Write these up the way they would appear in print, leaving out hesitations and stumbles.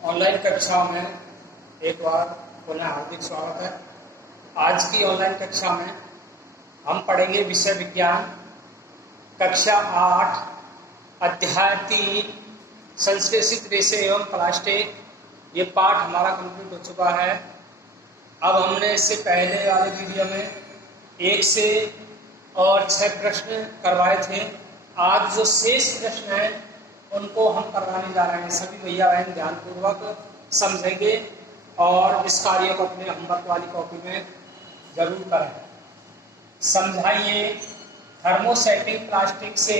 Online कक्षाओं में एक बार पुनः हार्दिक स्वागत है। आज की ऑनलाइन कक्षा में हम पढ़ेंगे विषय विज्ञान कक्षा 8 अध्याय 3 संश्लेषित रेशे एवं प्लास्टिक। ये पाठ हमारा कंप्लीट हो चुका है। अब हमने इससे पहले वाले वीडियो में 1 से और 6 प्रश्न करवाए थे। आज जो शेष प्रश्न हैं उनको हम करवाने जा रहे हैं। सभी भैया बहन ध्यानपूर्वक समझेंगे और इस कार्य को अपने होमवर्क वाली कॉपी में जरूर करें। समझाइए, थर्मोसेटिंग प्लास्टिक से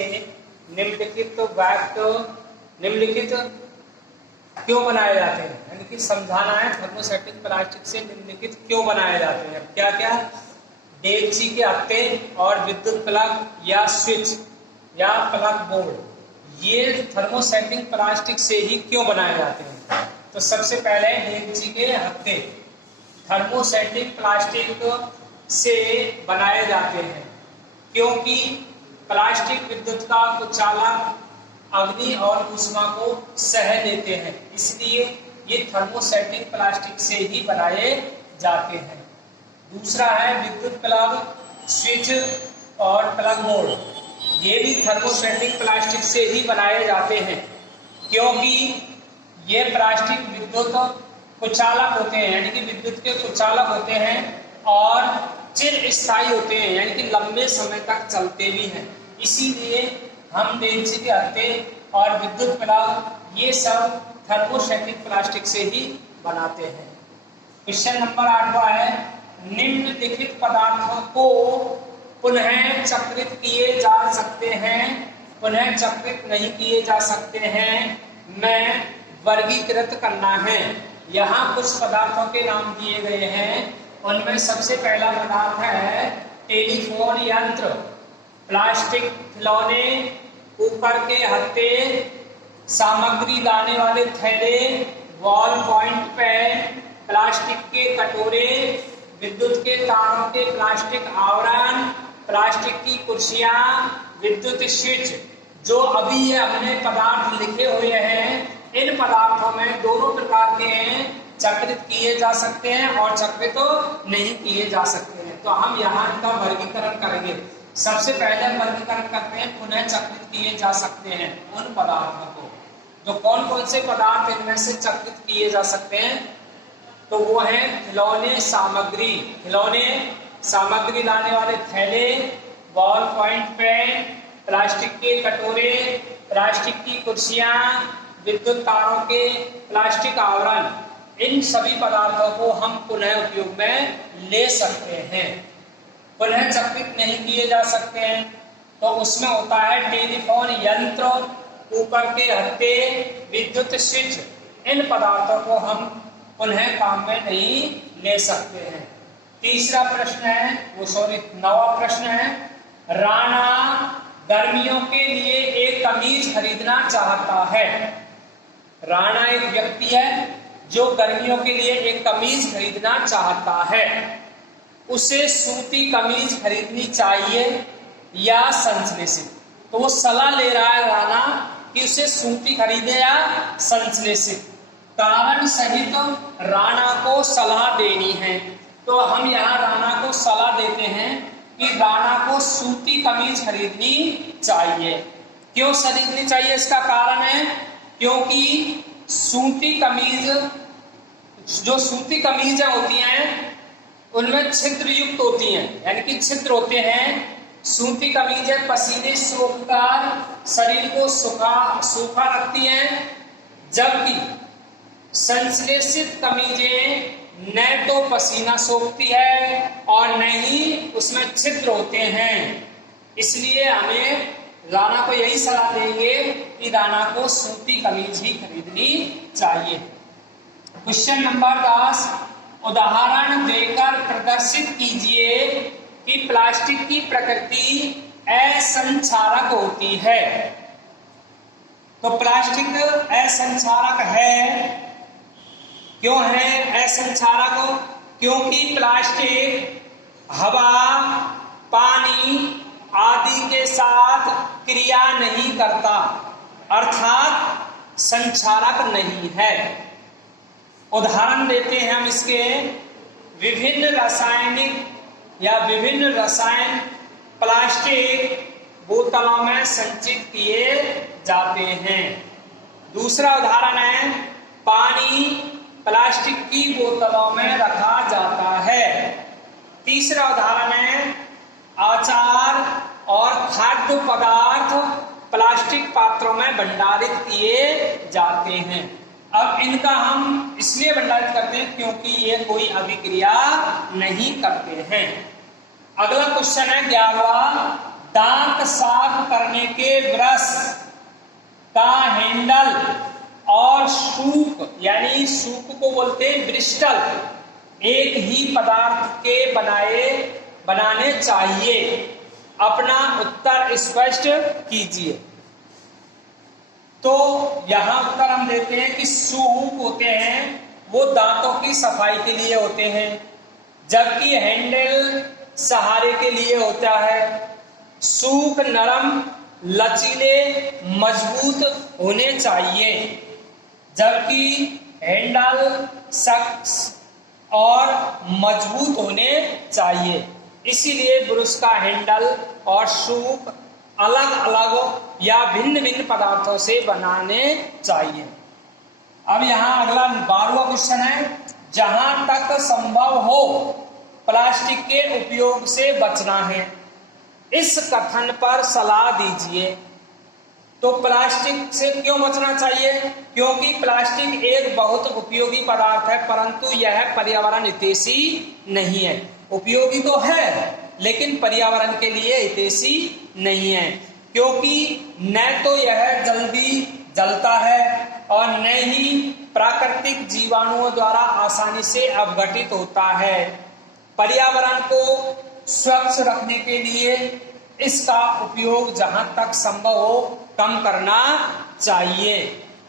निम्नलिखित वाक्य निम्नलिखित क्यों बनाए जाते हैं, यानी कि समझाना है थर्मोसेटिंग प्लास्टिक से निम्नलिखित क्यों बनाए जाते हैं। क्या क्या? डेगची के हत्थे और विद्युत प्लग या स्विच या प्लग बोर्ड, ये थर्मोसेटिंग प्लास्टिक से ही क्यों बनाए जाते हैं। तो सबसे पहले डेगची के हत्थे थर्मोसेटिंग प्लास्टिक से बनाए जाते हैं क्योंकि प्लास्टिक विद्युत का कुचालक अग्नि और ऊष्मा को सह लेते हैं, इसलिए ये थर्मोसेटिंग प्लास्टिक से ही बनाए जाते हैं। दूसरा है विद्युत प्लग, स्विच और प्लग बोर्ड, ये भी थर्मोसेटिंग प्लास्टिक से ही बनाए जाते हैं क्योंकि ये प्लास्टिक विद्युत कुचालक होते हैं, यानी कि विद्युत के कुचालक होते हैं और चिरस्थायी होते हैं, यानी कि लंबे समय तक चलते भी हैं। इसीलिए हम डेगची के हत्थे और विद्युत प्लग ये सब थर्मोसेटिंग प्लास्टिक से ही बनाते हैं। क्वेश्चन नंबर 8वां है, निम्नलिखित पदार्थों को पुनः चक्रित किए जा सकते हैं, पुनः चक्रित नहीं किए जा सकते हैं, मैं वर्गीकृत करना है। यहाँ कुछ पदार्थों के नाम दिए गए हैं। उनमें सबसे पहला पदार्थ है टेलीफोन यंत्र, प्लास्टिक खिलौने, ऊपर के हत्थे, सामग्री लाने वाले थैले, बॉल पॉइंट पेन, प्लास्टिक के कटोरे, विद्युत के तारों के प्लास्टिक आवरण, प्लास्टिक की कुर्सियां, विद्युत स्विच। जो अभी ये हमने पदार्थ लिखे हुए हैं, इन पदार्थों में दोनों प्रकार के हैं, चक्रित किए जा सकते हैं और चक्रित तो नहीं किए जा सकते हैं। तो हम यहाँ इनका वर्गीकरण करेंगे। सबसे पहले वर्गीकरण करते हैं पुनः चक्रित किए जा सकते हैं उन पदार्थों को। तो कौन कौन से पदार्थ इनमें से चक्रित किए जा सकते हैं? तो वो है खिलौने सामग्री, खिलौने सामग्री लाने वाले थैले, बॉल पॉइंट पेन, प्लास्टिक के कटोरे, प्लास्टिक की कुर्सियां, विद्युत तारों के प्लास्टिक आवरण, इन सभी पदार्थों को हम पुनः उपयोग में ले सकते हैं। पुनः चक्रित नहीं किए जा सकते हैं तो उसमें होता है टेलीफोन यंत्र, ऊपर के हत्थे, विद्युत स्विच। इन पदार्थों को हम पुनः काम में नहीं ले सकते हैं। तीसरा प्रश्न है, नवा प्रश्न है, राणा गर्मियों के लिए एक कमीज खरीदना चाहता है। राणा एक व्यक्ति है जो गर्मियों के लिए एक कमीज खरीदना चाहता है। उसे सूती कमीज खरीदनी चाहिए या संश्लेषित? तो वो सलाह ले रहा है राणा कि उसे सूती खरीदे या संश्लेषित। कारण सहित राणा को सलाह देनी है। तो हम यहाँ राणा को सलाह देते हैं कि राणा को सूती कमीज खरीदनी चाहिए। क्यों खरीदनी चाहिए? इसका कारण है क्योंकि सूती कमीज, जो सूती कमीजें होती हैं उनमें छिद्र युक्त होती हैं, यानी कि छिद्र होते हैं। सूती कमीजें पसीने सोखकर शरीर को सूखा रखती हैं, जबकि संश्लेषित कमीजें न तो पसीना सोखती है और न ही उसमें छिद्र होते हैं। इसलिए हमें राणा को यही सलाह देंगे कि राणा को सूती कमीज ही खरीदनी चाहिए। क्वेश्चन नंबर 10, उदाहरण देकर प्रदर्शित कीजिए कि प्लास्टिक की प्रकृति असंक्षारक होती है। तो प्लास्टिक असंक्षारक है। क्यों है असंक्षारक? क्योंकि प्लास्टिक हवा, पानी आदि के साथ क्रिया नहीं करता, अर्थात संक्षारक नहीं है। उदाहरण देते हैं हम इसके, विभिन्न रासायनिक या विभिन्न रसायन प्लास्टिक बोतलों में संचित किए जाते हैं। दूसरा उदाहरण है, पानी प्लास्टिक की बोतलों में रखा जाता है। तीसरा उदाहरण है, अचार और खाद्य पदार्थ प्लास्टिक पात्रों में भंडारित किए जाते हैं। अब इनका हम इसलिए भंडारित करते हैं क्योंकि ये कोई अभिक्रिया नहीं करते हैं। अगला क्वेश्चन है 11वां, दांत साफ करने के ब्रश का हैंडल और सूप, यानी सूप को बोलते हैं ब्रिस्टल, एक ही पदार्थ के बनाने चाहिए। अपना उत्तर स्पष्ट कीजिए। तो यहां उत्तर हम देते हैं कि सूप होते हैं वो दांतों की सफाई के लिए होते हैं, जबकि हैंडल सहारे के लिए होता है। सूप नरम, लचीले, मजबूत होने चाहिए, जबकि हैंडल सख्त और मजबूत होने चाहिए। इसीलिए ब्रश का हैंडल और सूप अलग अलग या भिन्न भिन्न पदार्थों से बनाने चाहिए। अब यहाँ अगला 12वां क्वेश्चन है, जहां तक संभव हो प्लास्टिक के उपयोग से बचना है, इस कथन पर सलाह दीजिए। तो प्लास्टिक से क्यों बचना चाहिए? क्योंकि प्लास्टिक एक बहुत उपयोगी पदार्थ है, परंतु यह पर्यावरण हितैषी नहीं है। उपयोगी तो है लेकिन पर्यावरण के लिए हितैषी नहीं है, क्योंकि न तो यह जल्दी जलता है और न ही प्राकृतिक जीवाणुओं द्वारा आसानी से अपघटित होता है। पर्यावरण को स्वच्छ रखने के लिए इसका उपयोग जहां तक संभव हो कम करना चाहिए।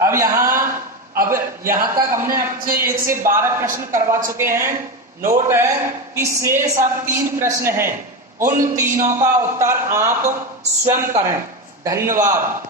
अब यहाँ तक हमने आपसे 1 से 12 प्रश्न करवा चुके हैं। नोट है कि शेष अब 3 प्रश्न हैं, उन तीनों का उत्तर आप स्वयं करें। धन्यवाद।